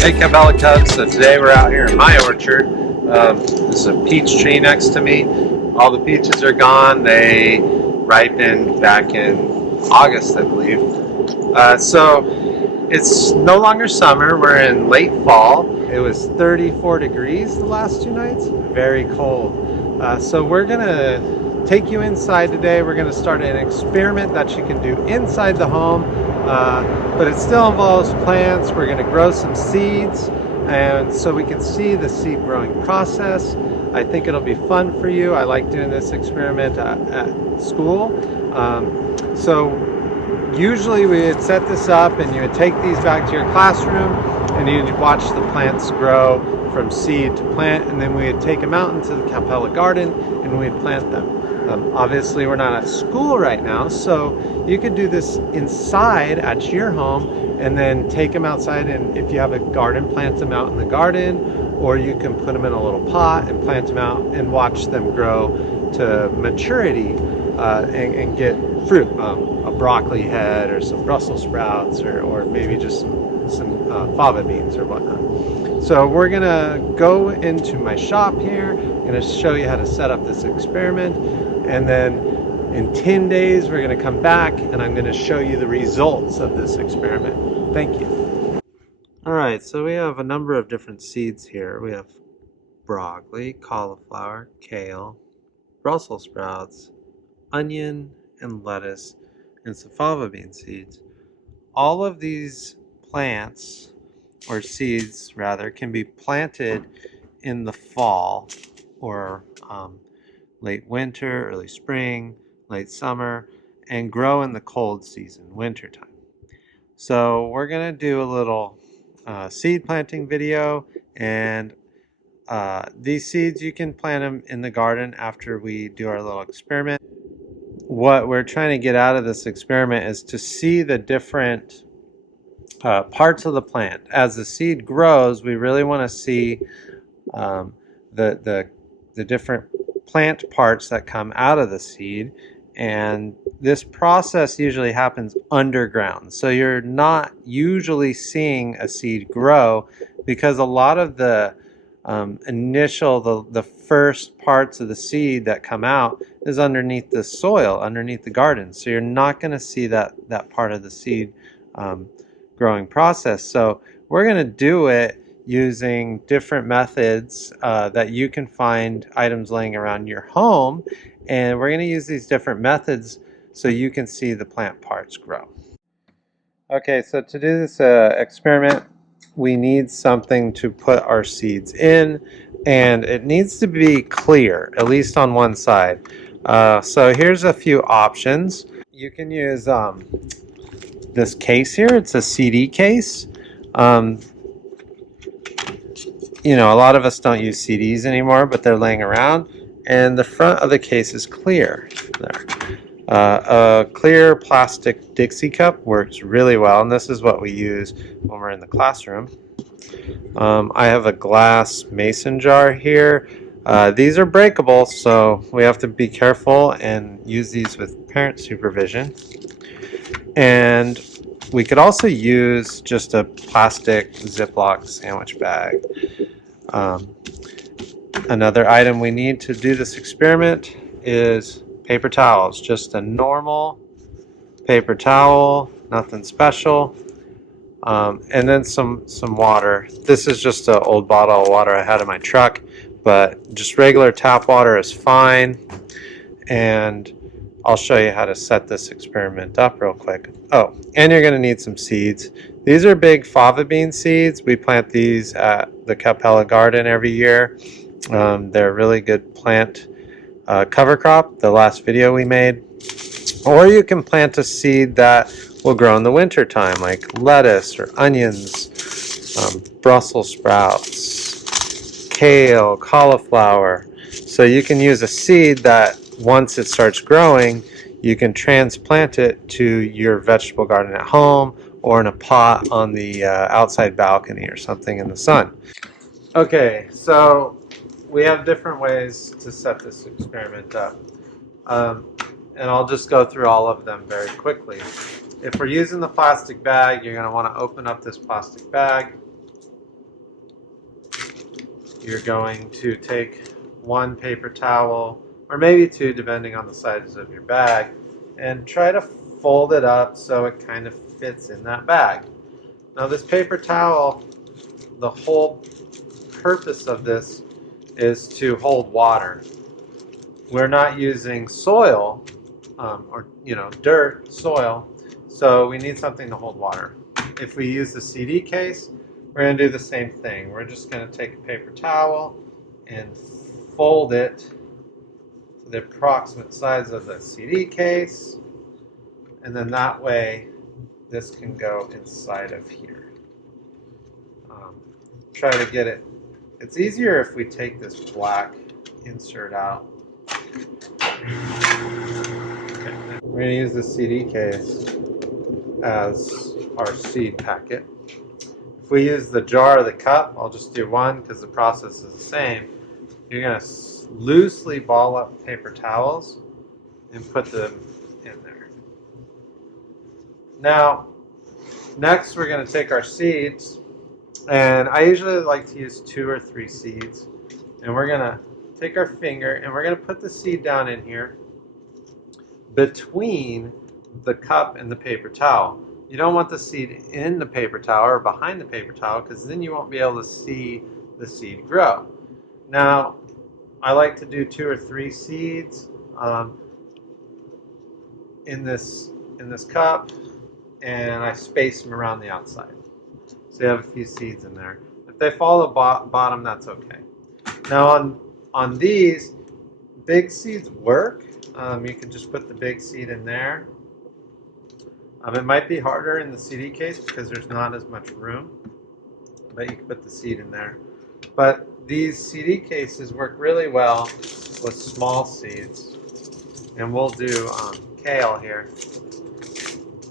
Hey Cabela Cubs, so today we're out here in my orchard. There's a peach tree next to me. All the peaches are gone. They ripened back in August, I believe. So it's no longer summer, we're in late fall. It was 34 degrees the last 2 nights, very cold. So we're gonna take you inside today. We're gonna start an experiment that you can do inside the home, but it still involves plants. We're gonna grow some seeds, and so we can see the seed growing process. I think it'll be fun for you. I like doing this experiment at school. So usually we would set this up and you would take these back to your classroom and you'd watch the plants grow from seed to plant, and then we would take them out into the Capella garden and we'd plant them. Obviously we're not at school right now, so you could do this inside at your home and then take them outside, and if you have a garden, plant them out in the garden, or you can put them in a little pot and plant them out and watch them grow to maturity and get fruit, a broccoli head or some Brussels sprouts, or maybe just some fava beans or whatnot. So we're gonna go into my shop here. I'm gonna show you how to set up this experiment, and then in 10 days we're gonna come back and I'm gonna show you the results of this experiment. Thank you. All right, so we have a number of different seeds here. We have broccoli, cauliflower, kale, Brussels sprouts, onion, and lettuce, and some fava bean seeds. All of these plants, or seeds rather, can be planted in the fall, or late winter, early spring, late summer, and grow in the cold season, winter time. So we're going to do a little seed planting video, and these seeds, you can plant them in the garden after we do our little experiment. What we're trying to get out of this experiment is to see the different parts of the plant. As the seed grows, we really want to see the different plant parts that come out of the seed, and this process usually happens underground. So you're not usually seeing a seed grow because a lot of the the first parts of the seed that come out is underneath the soil, underneath the garden. So you're not going to see that part of the seed growing process. So we're going to do it using different methods that you can find items laying around your home, and we're going to use these different methods so you can see the plant parts grow. Okay, so to do this experiment, we need something to put our seeds in, and it needs to be clear, at least on one side. So here's a few options. You can use this case here. It's a CD case. You know, a lot of us don't use CDs anymore, but they're laying around, and the front of the case is clear. There. A clear plastic Dixie cup works really well, and this is what we use when we're in the classroom. I have a glass mason jar here. These are breakable, so we have to be careful and use these with parent supervision. And we could also use just a plastic Ziploc sandwich bag. Another item we need to do this experiment is paper towels. Just a normal paper towel, nothing special. And then some water. This is just an old bottle of water I had in my truck, but just regular tap water is fine. And I'll show you how to set this experiment up real quick. Oh, and you're going to need some seeds. These are big fava bean seeds. We plant these at the Capella garden every year. They're a really good plant cover crop, the last video we made. Or you can plant a seed that will grow in the winter time, like lettuce or onions, Brussels sprouts, kale, cauliflower. So you can use a seed that once it starts growing, you can transplant it to your vegetable garden at home or in a pot on the outside balcony or something in the sun. Okay, so we have different ways to set this experiment up. And I'll just go through all of them very quickly. If we're using the plastic bag, you're going to want to open up this plastic bag. you're going to take one paper towel, or maybe two, depending on the size of your bag, and try to fold it up so it kind of fits in that bag. Now this paper towel, the whole purpose of this is to hold water. We're not using soil, or dirt, soil, so we need something to hold water. If we use the CD case, we're going to do the same thing. We're just going to take a paper towel and fold it to the approximate size of the CD case, and then that way this can go inside of here. Try to get it. It's easier if we take this black insert out. Okay. We're going to use the CD case as our seed packet. If we use the jar or the cup, I'll just do one because the process is the same. You're going to loosely ball up paper towels and put them in there. Now, next we're going to take our seeds, and I usually like to use 2 or 3 seeds, and we're going to take our finger and we're going to put the seed down in here between the cup and the paper towel. You don't want the seed in the paper towel or behind the paper towel, because then you won't be able to see the seed grow. Now, I like to do 2 or 3 seeds in this cup, and I space them around the outside. So you have a few seeds in there. If they fall to the bottom, that's okay. Now on these, big seeds work. You can just put the big seed in there. It might be harder in the CD case because there's not as much room, but you can put the seed in there. But these CD cases work really well with small seeds. And we'll do kale here.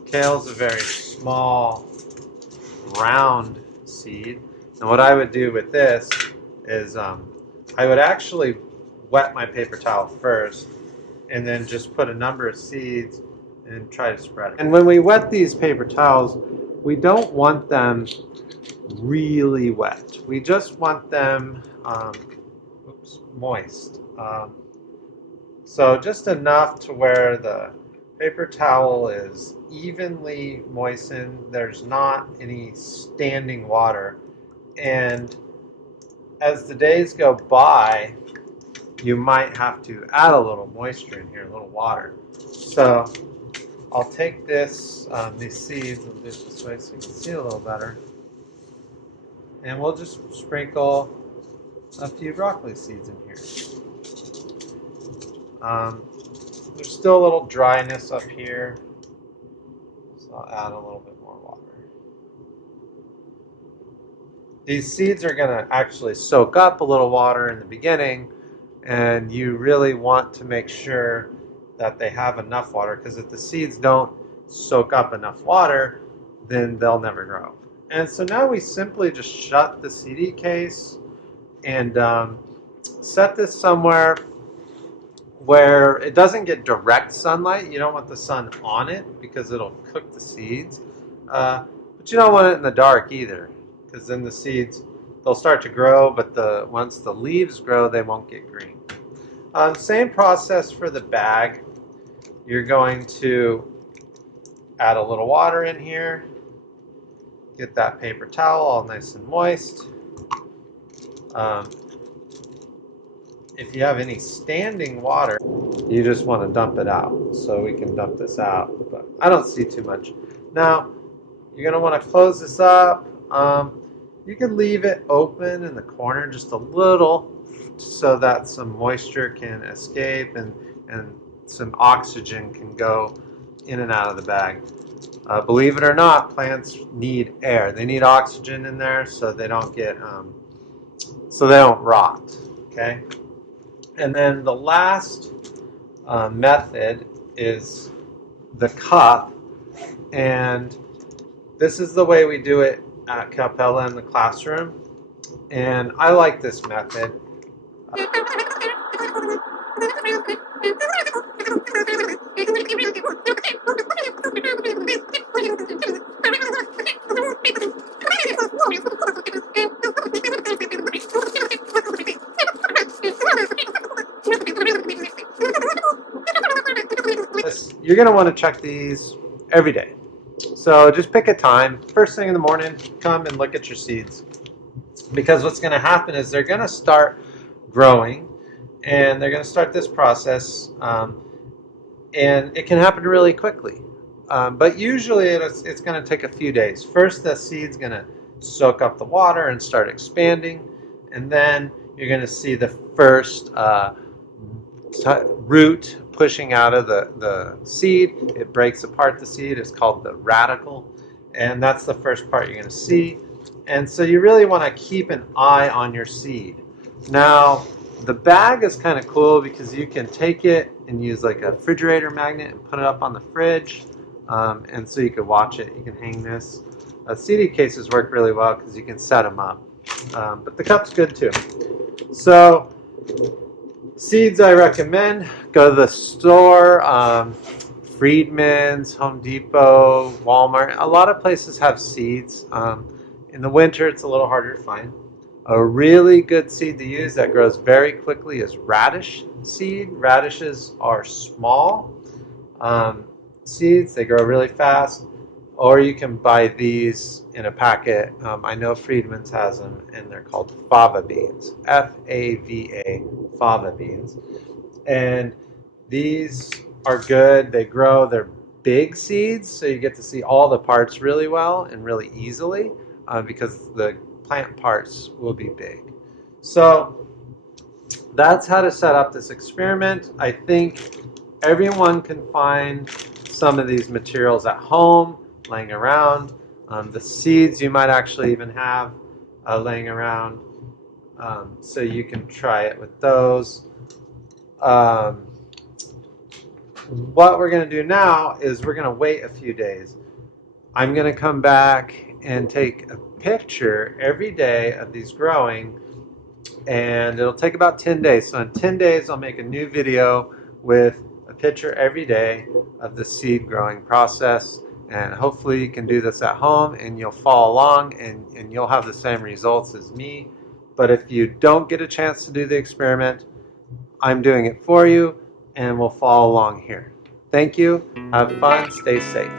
Kale's a very small, round seed. And what I would do with this is I would actually wet my paper towel first and then just put a number of seeds and try to spread it. And when we wet these paper towels, we don't want them really wet. We just want them moist. So just enough to where the paper towel is evenly moistened. There's not any standing water. And as the days go by, you might have to add a little moisture in here, a little water. So I'll take this, these seeds, and do it this way so you can see a little better. And we'll just sprinkle a few broccoli seeds in here. There's still a little dryness up here, so I'll add a little bit more water. These seeds are going to actually soak up a little water in the beginning, and you really want to make sure that they have enough water, because if the seeds don't soak up enough water, then they'll never grow. And so now we simply just shut the CD case and set this somewhere where it doesn't get direct sunlight. You don't want the sun on it because it'll cook the seeds. But you don't want it in the dark either, because then the seeds, they'll start to grow, but once the leaves grow, they won't get green. Same process for the bag. You're going to add a little water in here, get that paper towel all nice and moist. If you have any standing water, you just want to dump it out. So we can dump this out, but I don't see too much. Now, you're going to want to close this up. You can leave it open in the corner just a little so that some moisture can escape and some oxygen can go in and out of the bag. Believe it or not, plants need air. They need oxygen in there so they don't get, so they don't rot. Okay. And then the last method is the cup, and this is the way we do it at Capella in the classroom. And I like this method. you're going to want to check these every day. So just pick a time. First thing in the morning, come and look at your seeds. Because what's going to happen is they're going to start growing, and they're going to start this process, and it can happen really quickly. But usually it's going to take a few days. First, the seed's going to soak up the water and start expanding, and then you're going to see the first root pushing out of the seed. It breaks apart the seed. It's called the radicle, and that's the first part you're going to see. And so you really want to keep an eye on your seed. Now, the bag is kind of cool because you can take it and use like a refrigerator magnet and put it up on the fridge, and so you can watch it. You can hang this. CD cases work really well because you can set them up, but the cup's good too. So seeds I recommend, go to the store, Friedman's, Home Depot, Walmart. A lot of places have seeds. In the winter, it's a little harder to find. A really good seed to use that grows very quickly is radish seed. Radishes are small seeds. They grow really fast. Or you can buy these in a packet. I know Friedman's has them, and they're called fava beans. F-A-V-A, fava beans. And these are good. They grow. They're big seeds, so you get to see all the parts really well and really easily because the plant parts will be big. So that's how to set up this experiment. I think everyone can find some of these materials at home laying around. The seeds you might actually even have laying around, so you can try it with those. What we're going to do now is we're going to wait a few days. I'm going to come back and take a picture every day of these growing, and it'll take about 10 days. So in 10 days I'll make a new video with a picture every day of the seed growing process. And hopefully you can do this at home and you'll follow along and you'll have the same results as me. But if you don't get a chance to do the experiment, I'm doing it for you and we'll follow along here. Thank you. Have fun. Stay safe.